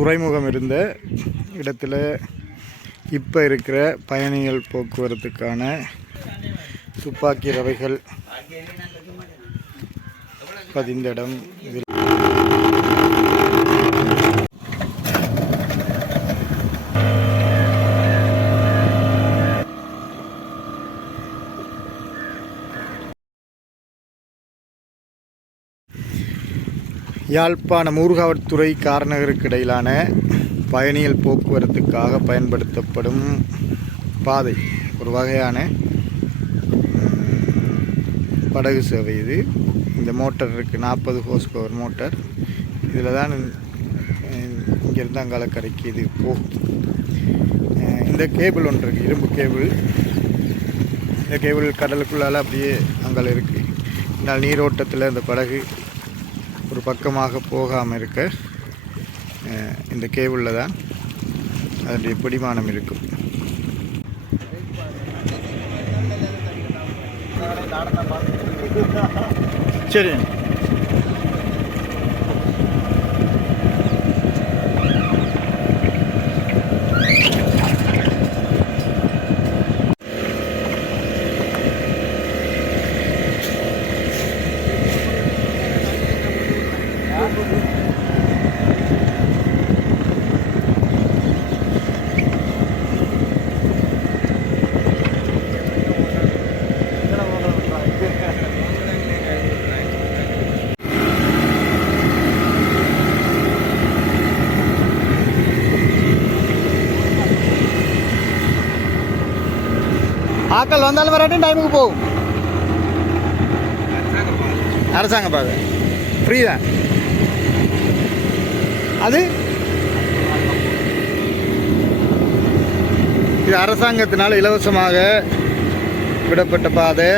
துறைமுகம் இருந்த இடத்துல இப்போ இருக்கிற பயணிகள் போக்குவரத்துக்கான துப்பாக்கி ரவைகள் பதிந்த இடம். இதில் யாழ்ப்பாணம் ஊர்காவற்துறை காரநகருக்கு இடையிலான பயணிகள் போக்குவரத்துக்காக பயன்படுத்தப்படும் பாதை, ஒரு வகையான படகு சேவை இது. இந்த மோட்டர் இருக்குது, 40 ஹோஸ் பவர் மோட்டர். இதில் தான் இங்கேருந்து அங்காளக்கரைக்கு இது போகும். இந்த கேபிள் ஒன்று இருக்குது, இரும்பு கேபிள். இந்த கேபிள் கடலுக்குள்ளால் அப்படியே அங்கே இருக்குது. இதனால் நீரோட்டத்தில் இந்த படகு ஒரு பக்கமாக போகாமல் இருக்க இந்த கேபிளில் தான் அதனுடைய பிடிமானம் இருக்கும். சரி, ஆக்கள் வந்தாலும் வராட்டும் டைமுக்கு போகும். அரசாங்க பாதை ஃப்ரீ தான். அது இது அரசாங்கத்தினால் இலவசமாக விடப்பட்ட பாதை.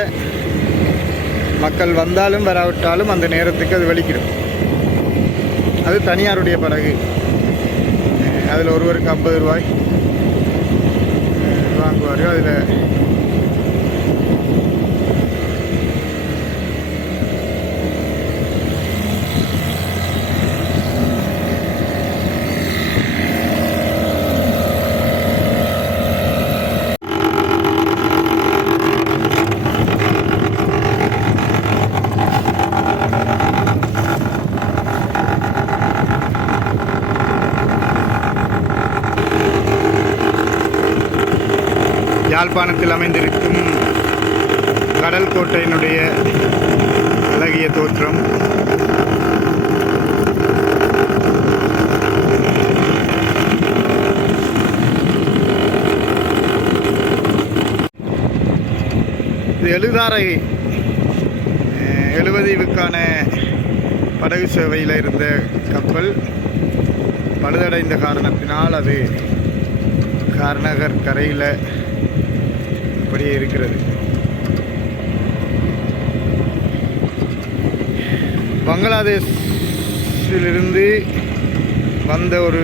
மக்கள் வந்தாலும் வராவிட்டாலும் அந்த நேரத்துக்கு அது வெளிக்கிடும். அது தனியாருடைய படகு. அதில் ஒருவருக்கு 50 ரூபாய் வாங்குவார். அதில் யாழ்ப்பாணத்தில் அமைந்திருக்கும் கடல் கோட்டையினுடைய அழகிய தோற்றம். இது எழுவதீவுக்கான படகு சேவையில் இருந்த கப்பல் பழுதடைந்த காரணத்தினால் அது காரநகர் கரையில் அப்படியே இருக்கிறது. பங்களாதேஷிலிருந்து வந்த ஒரு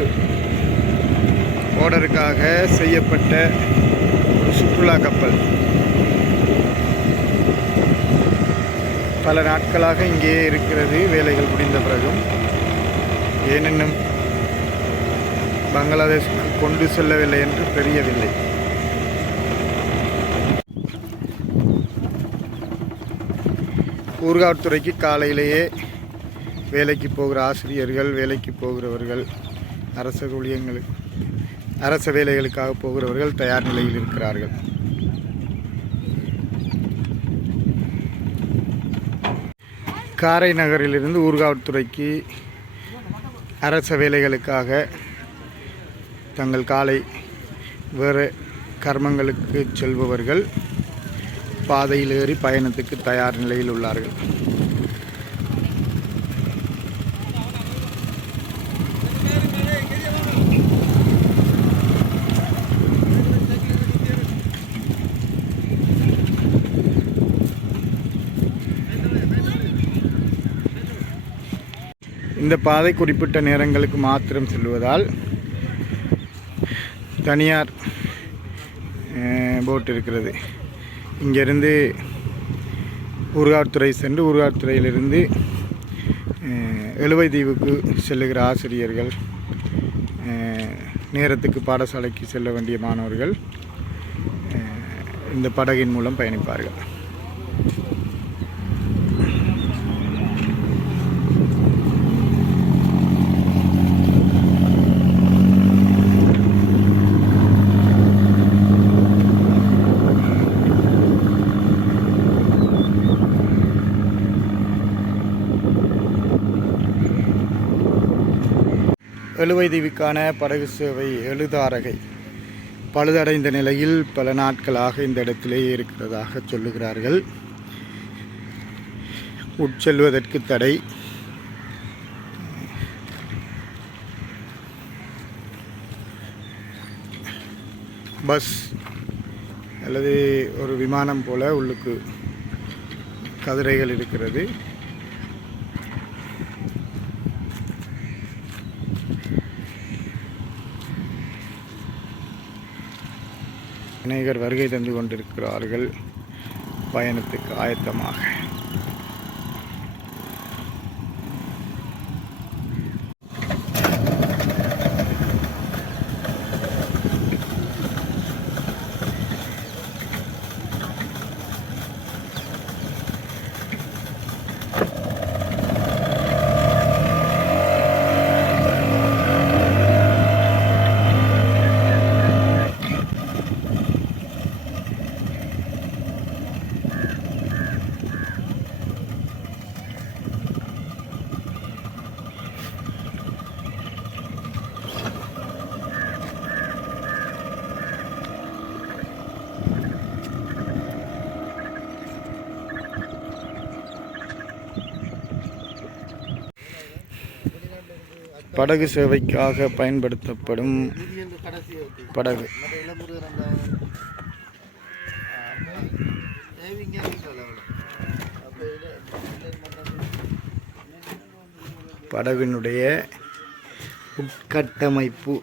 ஓர்டருக்காக செய்யப்பட்ட ஒரு சுற்றுலா கப்பல் பல நாட்களாக இங்கேயே இருக்கிறது. வேலைகள் முடிந்த பிறகும் ஏனென்னும் பங்களாதேஷுக்கு கொண்டு செல்லவில்லை என்று தெரியவில்லை. ஊர்காவற்துறைக்கு காலையிலேயே வேலைக்கு போகிற ஆசிரியர்கள், வேலைக்கு போகிறவர்கள், அரச வேலைகளுக்காக போகிறவர்கள் தயார் நிலையில் இருக்கிறார்கள். காரை நகரிலிருந்து ஊர்காவற்துறைக்கு அரச வேலைகளுக்காக தங்கள் காலை வேறு கர்மங்களுக்கு செல்பவர்கள் பாதையில் ஏறி பயணத்துக்கு தயார் நிலையில் உள்ளார்கள். இந்த பாதை குறிப்பிட்ட நேரங்களுக்கு மாத்திரம் செல்வதால் தனியார் போட் இருக்கிறது. இங்கேருந்து ஊர்காவற்துறை சென்று ஊர்காவற்துறையிலிருந்து எழுவைதீவுக்கு செல்லுகிற ஆசிரியர்கள், நேரத்துக்கு பாடசாலைக்கு செல்ல வேண்டிய மாணவர்கள் இந்த படகின் மூலம் பயணிப்பார்கள். எழுவை தீவுக்கான படகு சேவை எழுதாரகை பழுதடைந்த நிலையில் பல நாட்களாக இந்த இடத்திலேயே இருக்கிறதாக சொல்லுகிறார்கள். உட்செல்வதற்கு தடை. பஸ் அல்லது ஒரு விமானம் போல உள்ளுக்கு கதிரைகள் இருக்கிறது. அநேகர் வருகை தந்து கொண்டிருக்கிறார்கள் பயணத்துக்கு ஆயத்தமாக. படகு சேவைக்காக பயன்படுத்தப்படும் படகு. படகினுடைய உட்கட்டமைப்பு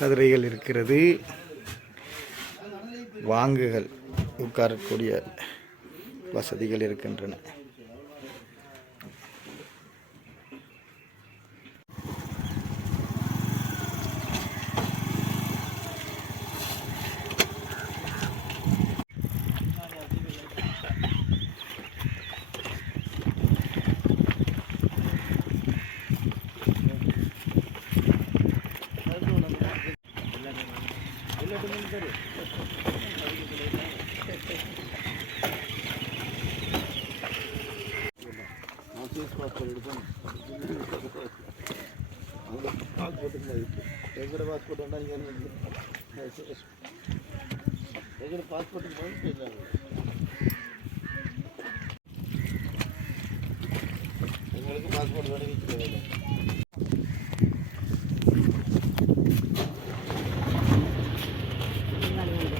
கதிரைகள் இருக்கிறது. வாங்குகள் உட்காரக்கூடிய வசதிகள் இருக்கின்றன.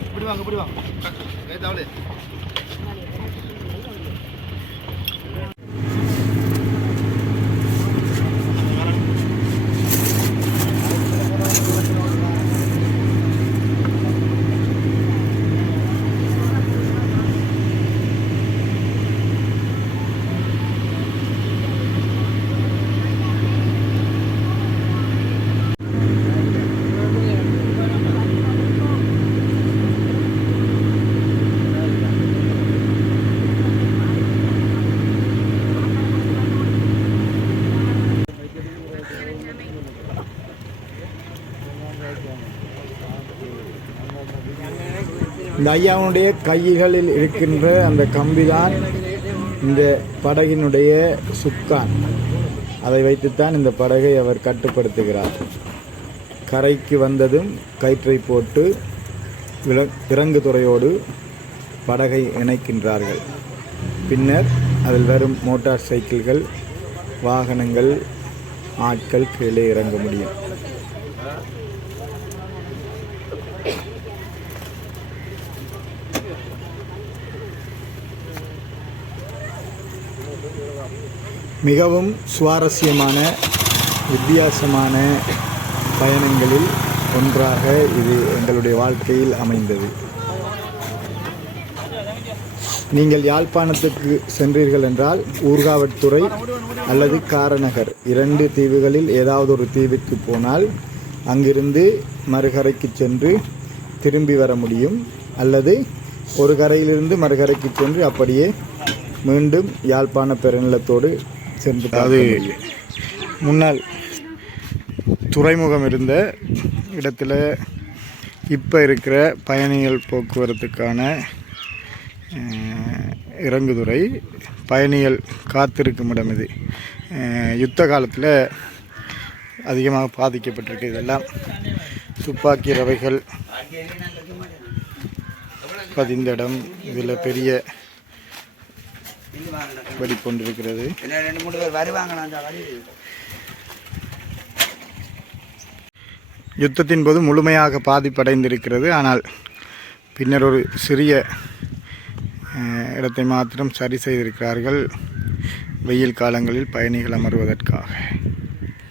இப்படி வாங்க கைதாவளே. இந்த ஐயாவுடைய கைகளில் இருக்கின்ற அந்த கம்பிதான் இந்த படகினுடைய சுக்கான். அதை வைத்துத்தான் இந்த படகை அவர் கட்டுப்படுத்துகிறார். கரைக்கு வந்ததும் கயிற்றை போட்டு இறங்கு துறையோடு படகை இணைக்கின்றார்கள். பின்னர் அதில் வரும் மோட்டார் சைக்கிள்கள், வாகனங்கள், ஆட்கள் கீழே இறங்க முடியும். மிகவும் சுவாரஸ்யமான வித்தியாசமான பயணங்களில் ஒன்றாக இது எங்களுடைய வாழ்க்கையில் அமைந்தது. நீங்கள் யாழ்ப்பாணத்துக்கு சென்றீர்கள் என்றால் ஊர்காவற்துறை அல்லது காரநகர் 2 தீவுகளில் ஏதாவது ஒரு தீவுக்கு போனால் அங்கிருந்து மறுகரைக்கு சென்று திரும்பி வர முடியும், அல்லது ஒரு கரையிலிருந்து மறுகரைக்கு சென்று அப்படியே மீண்டும் யாழ்ப்பாண பெருநிலத்தோடு சென்று அது முன்னால் துறைமுகம் இருந்த இடத்துல இப்போ இருக்கிற பயணிகள் போக்குவரத்துக்கான இறங்குதுறை, பயணிகள் காத்திருக்கும் இடம். இது யுத்த காலத்தில் அதிகமாக பாதிக்கப்பட்டிருக்கு. இதெல்லாம் துப்பாக்கி ரவைகள் பதிந்த இடம். இதில் பெரிய வெடிக்கொண்டிருக்கிறது. யுத்தத்தின் போது முழுமையாக பாதிப்படைந்திருக்கிறது. ஆனால் பின்னர் ஒரு சிறிய இடத்தை மாத்திரம் சரி செய்திருக்கிறார்கள் வெயில் காலங்களில் பயணிகள் அமர்வதற்காக.